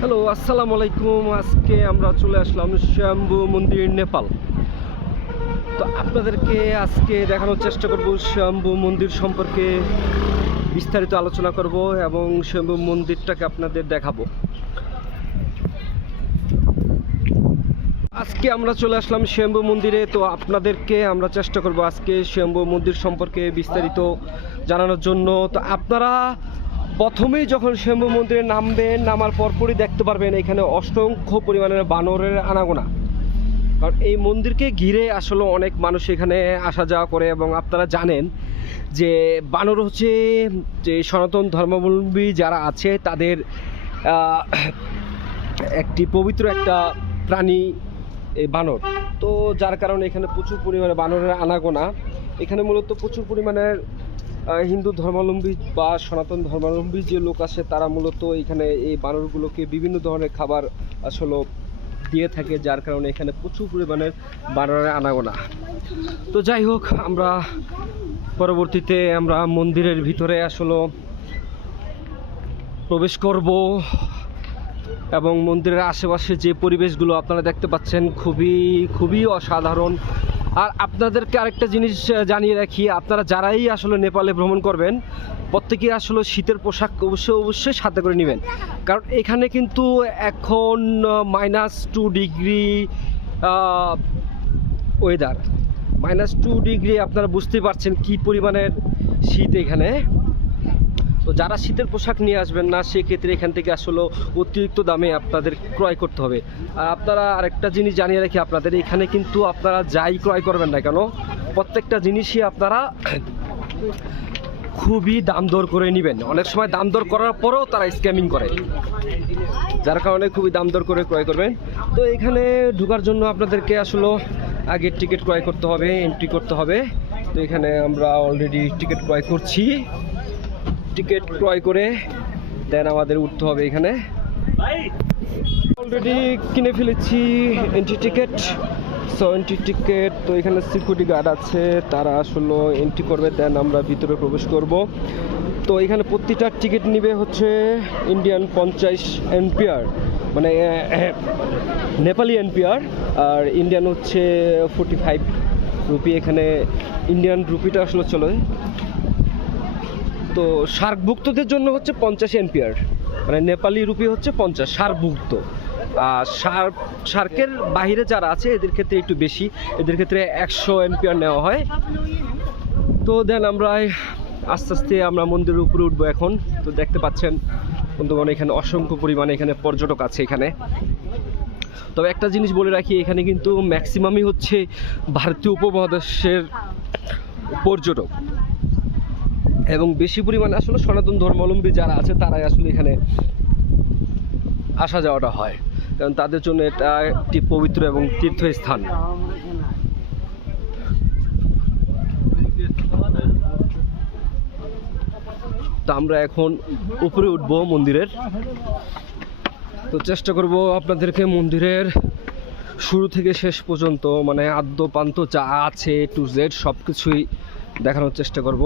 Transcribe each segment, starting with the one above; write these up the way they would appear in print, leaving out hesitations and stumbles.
Hello, আসসালামু আলাইকুম। আজকে আমরা চলে আসলাম স্বয়ম্ভু মন্দির, নেপাল। তো আপনাদেরকে আজকে দেখানোর চেষ্টা করব স্বয়ম্ভু মন্দির সম্পর্কে বিস্তারিত আলোচনা করব এবং স্বয়ম্ভু মন্দিরটাকে আপনাদের দেখাবো। আজকে আমরা চলে আসলাম স্বয়ম্ভু মন্দিরে। তো আপনাদেরকে আমরা চেষ্টা করব আজকে স্বয়ম্ভু মন্দির সম্পর্কে বিস্তারিত জানানোর জন্য। তো আপনারা প্রথমেই যখন স্বয়ম্ভু মন্দিরে নামবেন, নামার পরপরই দেখতে পারবেন এখানে অসংখ্য পরিমাণের বানরের আনাগোনা। কারণ এই মন্দিরকে ঘিরে আসলে অনেক মানুষ এখানে আসা যাওয়া করে এবং আপনারা জানেন যে বানর হচ্ছে যে সনাতন ধর্মাবলম্বী যারা আছে তাদের একটি পবিত্র একটা প্রাণী এই বানর। তো যার কারণে এখানে প্রচুর পরিমাণে বানরের আনাগোনা। এখানে মূলত প্রচুর পরিমাণের হিন্দু ধর্মাবলম্বী বা সনাতন ধর্মাবলম্বী যে লোক আছে তারা মূলত এখানে এই বানরগুলোকে বিভিন্ন ধরনের খাবার আসলে দিয়ে থাকে, যার কারণে এখানে প্রচুর পরিমাণের বানরের আনাগোনা। তো যাই হোক, আমরা পরবর্তীতে আমরা মন্দিরের ভিতরে আসলে প্রবেশ করব এবং মন্দিরের আশেপাশে যে পরিবেশগুলো আপনারা দেখতে পাচ্ছেন খুবই অসাধারণ। আর আপনাদেরকে আরেকটা জিনিস জানিয়ে রাখি, আপনারা যারাই আসলে নেপালে ভ্রমণ করবেন প্রত্যেকেই আসলে শীতের পোশাক অবশ্যই সাথে করে নেবেন। কারণ এখানে কিন্তু এখন -2 ডিগ্রি ওয়েদার। -2 ডিগ্রি, আপনারা বুঝতেই পারছেন কি পরিমাণের শীত এখানে। তো যারা শীতের পোশাক নিয়ে আসবেন না সেক্ষেত্রে এখান থেকে আসলে অতিরিক্ত দামে আপনাদের ক্রয় করতে হবে। আর আপনারা আরেকটা জিনিস জানিয়ে রাখি, আপনাদের এখানে কিন্তু আপনারা যাই ক্রয় করবেন না কেন প্রত্যেকটা জিনিসই আপনারা খুবই দাম দর করে নেবেন। অনেক সময় দাম দর করার পরেও তারা স্ক্যামিং করে, যার কারণে খুবই দাম দর করে ক্রয় করবেন। তো এখানে ঢোকার জন্য আপনাদেরকে আসলে আগে টিকিট ক্রয় করতে হবে, এন্ট্রি করতে হবে। তো এখানে আমরা অলরেডি টিকিট ক্রয় করছি। টিকিট ক্রয় করে দেন আমাদের উঠতে হবে। এখানে অলরেডি কিনে ফেলেছি entry ticket. So entry ticket, তো এখানে সিকিউরিটি গার্ড আছে, তারা আসলে এন্ট্রি করবে, দেন আমরা ভিতরে প্রবেশ করব। তো এখানে প্রতিটা টিকিট নিবে হচ্ছে ইন্ডিয়ান 50 এনপিআর, মানে নেপালি এনপিআর, আর ইন্ডিয়ান হচ্ছে 45 রুপি। এখানে ইন্ডিয়ান রুপিটা আসলে চলে। তো সার্কভুক্তদের জন্য হচ্ছে 50 এনপিআর, মানে নেপালি রুপি হচ্ছে 50 সার্কভুক্ত। আর সার্কের বাইরে যারা আছে এদের ক্ষেত্রে একটু বেশি, এদের ক্ষেত্রে 100 এনপিআর নেওয়া হয়। তো দেন আমরা আস্তে আস্তে আমরা মন্দিরের উপরে উঠবো এখন। তো দেখতে পাচ্ছেন বন্ধুগণ এখানে অসংখ্য পরিমাণে এখানে পর্যটক আছে এখানে। তবে একটা জিনিস বলে রাখি, এখানে কিন্তু ম্যাক্সিমামই হচ্ছে ভারতীয় উপমহাদেশের পর্যটক এবং বেশি পরিমাণে আসলে সনাতন ধর্মাবলম্বী যারা আছে তারাই আসলে এখানে আসা যাওয়াটা হয়, কারণ তাদের জন্য এটা একটি পবিত্র এবং তীর্থস্থান। তো আমরা এখন উপরে উঠবো মন্দিরের। তো চেষ্টা করব আপনাদেরকে মন্দিরের শুরু থেকে শেষ পর্যন্ত, মানে আদ্য পান্ত যা আছে টু জেড সব কিছুই দেখানোর চেষ্টা করব।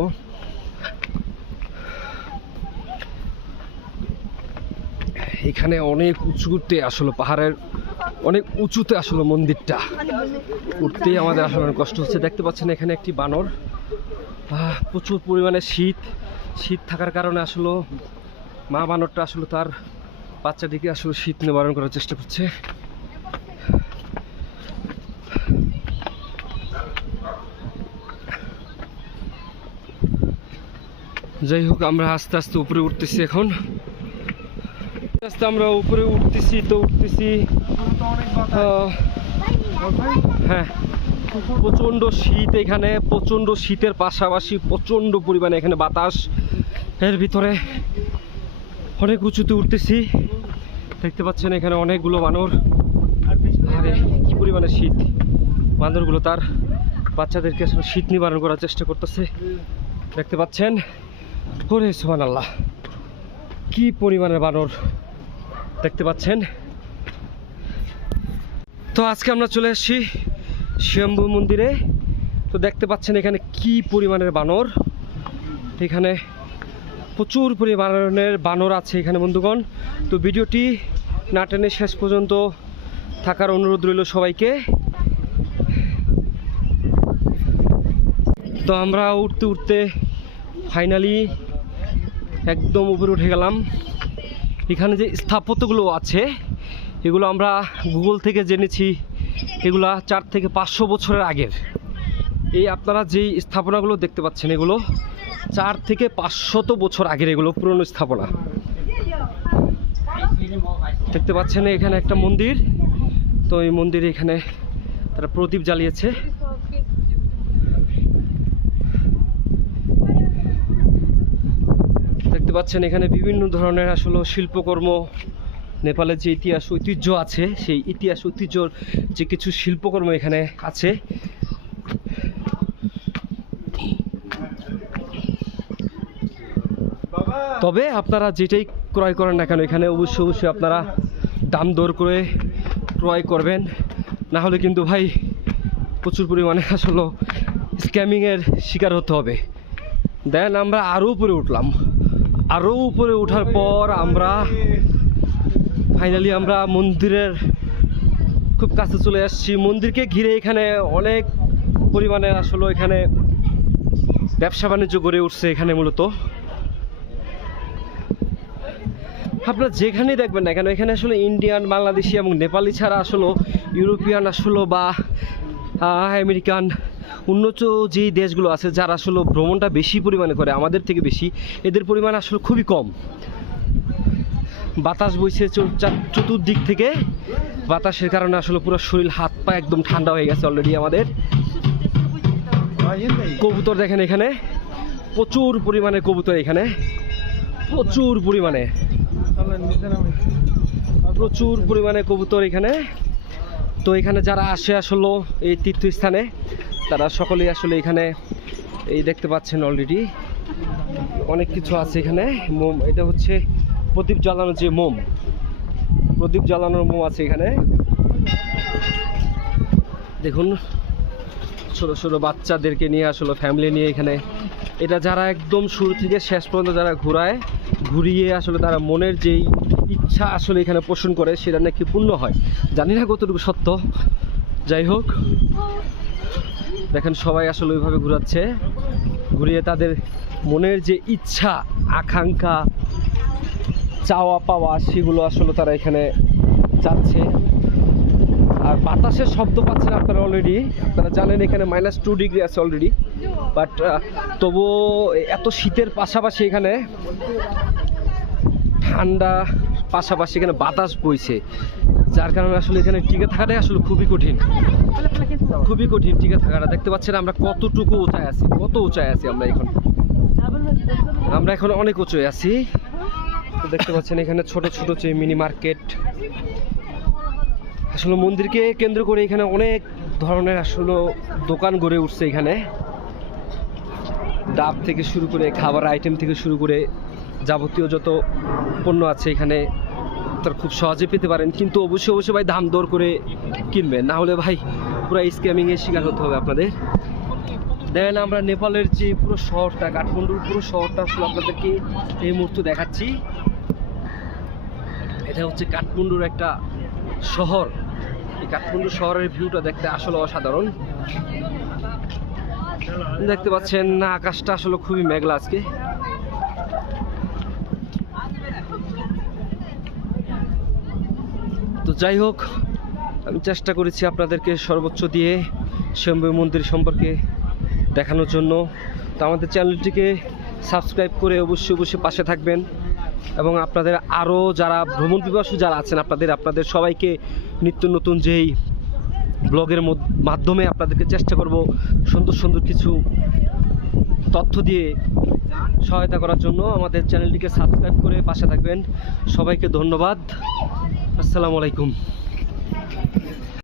এখানে অনেক উঁচুতে আসলে পাহাড়ের অনেক উঁচুতে আসলে মন্দিরটা, উঠতেই আমাদের আসলে অনেক কষ্ট হচ্ছে। দেখতে পাচ্ছেন এখানে একটি বানর। প্রচুর পরিমাণে শীত থাকার কারণে আসলে মা বানরটা আসলে তার বাচ্চাটিকে আসলে শীত নিবারণ করার চেষ্টা করছে। যাই হোক, আমরা আস্তে আস্তে উপরে উঠতেছি। এখন আস্তে আমরা উপরে উঠতেছি। হ্যাঁ, প্রচণ্ড শীত এখানে, প্রচণ্ড শীতের পাশাপাশি প্রচণ্ড পরিমাণে এখানে বাতাস। এর ভিতরে অনেক উঁচুতে উঠতেছি। দেখতে পাচ্ছেন এখানে অনেকগুলো বানর। আরে কি পরিমাণে শীত! বানরগুলো তার বাচ্চাদেরকে আসলে শীত নিবারণ করার চেষ্টা করতেছে। দেখতে পাচ্ছেন, ওরে সুবহানাল্লাহ, কি পরিমাণের বানর দেখতে পাচ্ছেন। তো আজকে আমরা চলে আসছি স্বয়ম্ভু মন্দিরে। তো দেখতে পাচ্ছেন এখানে কি পরিমাণের বানর, এখানে প্রচুর পরিমাণের বানর আছে এখানে বন্ধুগণ। তো ভিডিওটি না টেনে শেষ পর্যন্ত থাকার অনুরোধ রইল সবাইকে। তো আমরা উঠতে উঠতে ফাইনালি একদম উপরে উঠে গেলাম। এখানে যে স্থাপত্যগুলো আছে এগুলো আমরা গুগল থেকে জেনেছি, এগুলা 4 থেকে 500 বছরের আগের। এই আপনারা যেই স্থাপনাগুলো দেখতে পাচ্ছেন এগুলো 4 থেকে 500 বছর আগের, এগুলো পুরনো স্থাপনা। দেখতে পাচ্ছেন এখানে একটা মন্দির, তো এই মন্দিরে এখানে তারা প্রদীপ জ্বালিয়েছে। দেখতে পাচ্ছেন এখানে বিভিন্ন ধরনের আসলে শিল্পকর্ম, নেপালের যে ইতিহাস ঐতিহ্য আছে সেই ইতিহাস ঐতিহ্যর যে কিছু শিল্পকর্ম এখানে আছে। তবে আপনারা যেটাই ক্রয় করেন না কেন এখানে অবশ্যই অবশ্যই আপনারা দাম দর করে ক্রয় করবেন, না হলে কিন্তু ভাই প্রচুর পরিমাণে আসলে স্ক্যামিংয়ের শিকার হতে হবে। দেন আমরা আরও উপরে উঠলাম। আরও উপরে ওঠার পর আমরা ফাইনালি আমরা মন্দিরের খুব কাছে চলে আসছি। মন্দিরকে ঘিরে এখানে অনেক পরিমাণে আসলে এখানে ব্যবসা বাণিজ্য গড়ে উঠছে। এখানে মূলত আপনারা যেখানেই দেখবেন না কেন এখানে আসলে ইন্ডিয়ান, বাংলাদেশি এবং নেপালি ছাড়া আসলে ইউরোপিয়ান আসলে বা আমেরিকান উন্নত যেই দেশগুলো আছে যারা আসলে ভ্রমণটা বেশি পরিমাণে করে আমাদের থেকে বেশি, এদের পরিমাণ আসলে খুবই কম। বাতাস বইছে চতুর্দিক থেকে, বাতাসের কারণে আসলে পুরো শরীর হাত পা একদম ঠান্ডা হয়ে গেছে অলরেডি আমাদের। কবুতর দেখেন এখানে প্রচুর পরিমাণে কবুতর, এখানে প্রচুর পরিমাণে কবুতর এখানে। তো এখানে যারা আসে আসলে এই তীর্থস্থানে তারা সকলেই আসলে এখানে এই দেখতে পাচ্ছেন অলরেডি অনেক কিছু আছে এখানে। মোম, এটা হচ্ছে প্রদীপ জ্বালানোর যে মোম, প্রদীপ জ্বালানোর মোম আছে এখানে। দেখুন ছোট ছোট বাচ্চাদেরকে নিয়ে আসলে ফ্যামিলি নিয়ে এখানে, এটা যারা একদম শুরু থেকে শেষ পর্যন্ত যারা ঘুরিয়ে আসলে তারা মনের যেই ইচ্ছা আসলে এখানে পোষণ করে সেটা নাকি পূর্ণ হয়। জানি না কতটুকু সত্য, যাই হোক দেখেন সবাই আসলে ওইভাবে ঘুরাচ্ছে, ঘুরিয়ে তাদের মনের যে ইচ্ছা, আকাঙ্ক্ষা, চাওয়া পাওয়া সেগুলো আসলে তারা এখানে যাচ্ছে। আর বাতাসের শব্দ পাচ্ছেন আপনারা অলরেডি, আপনারা জানেন এখানে -2 ডিগ্রি আছে অলরেডি, বাট তবুও এত শীতের পাশাপাশি এখানে ঠান্ডা, পাশাপাশি এখানে বাতাস বইছে, যার কারণে আসলে এখানে টিকে থাকাটাই আসলে খুবই কঠিন টিকে থাকাটা। দেখতে পাচ্ছেন আমরা কতটুকু উঁচায় আছি, কত উঁচায় আছি আমরা এখন অনেক উঁচুয় আছি। দেখতে পাচ্ছেন এখানে ছোট ছোট যে মিনি মার্কেট, আসলে মন্দিরকে কেন্দ্র করে এখানে অনেক ধরনের আসলে দোকান গড়ে উঠছে। এখানে ডাব থেকে শুরু করে খাবার আইটেম থেকে শুরু করে যাবতীয় যত পণ্য আছে এখানে তার খুব সহজে পেতে পারেন, কিন্তু অবশ্যই অবশ্যই ভাই দাম দর করে কিনবেন, না হলে ভাই পুরো স্ক্যামিংয়ের শিকার হতে হবে আপনাদের। দেন আমরা নেপালের যে পুরো শহরটা, কাঠমান্ডুর পুরো শহরটা আসলে আপনাদেরকে এই মুহূর্তে দেখাচ্ছি। এটা হচ্ছে কাঠমান্ডুর একটা শহর। এই কাঠমান্ডু শহরের ভিউটা দেখতে আসলে অসাধারণ। দেখতে পাচ্ছেন না আকাশটা আসলে খুবই মেঘলা আজকে। তো যাই হোক আমি চেষ্টা করেছি আপনাদেরকে সর্বোচ্চ দিয়ে স্বয়ম্ভু মন্দির সম্পর্কে দেখানোর জন্য। তো আমাদের চ্যানেলটিকে সাবস্ক্রাইব করে অবশ্যই অবশ্যই পাশে থাকবেন, এবং আপনাদের আরও যারা ভ্রমণ পিপাসু যারা আছেন আপনাদের সবাইকে নিত্য নতুন যেই ব্লগের মাধ্যমে আপনাদেরকে চেষ্টা করব সুন্দর সুন্দর কিছু তথ্য দিয়ে সহায়তা করার জন্য। আমাদের চ্যানেলটিকে সাবস্ক্রাইব করে পাশে থাকবেন। সবাইকে ধন্যবাদ। আসসালামু আলাইকুম।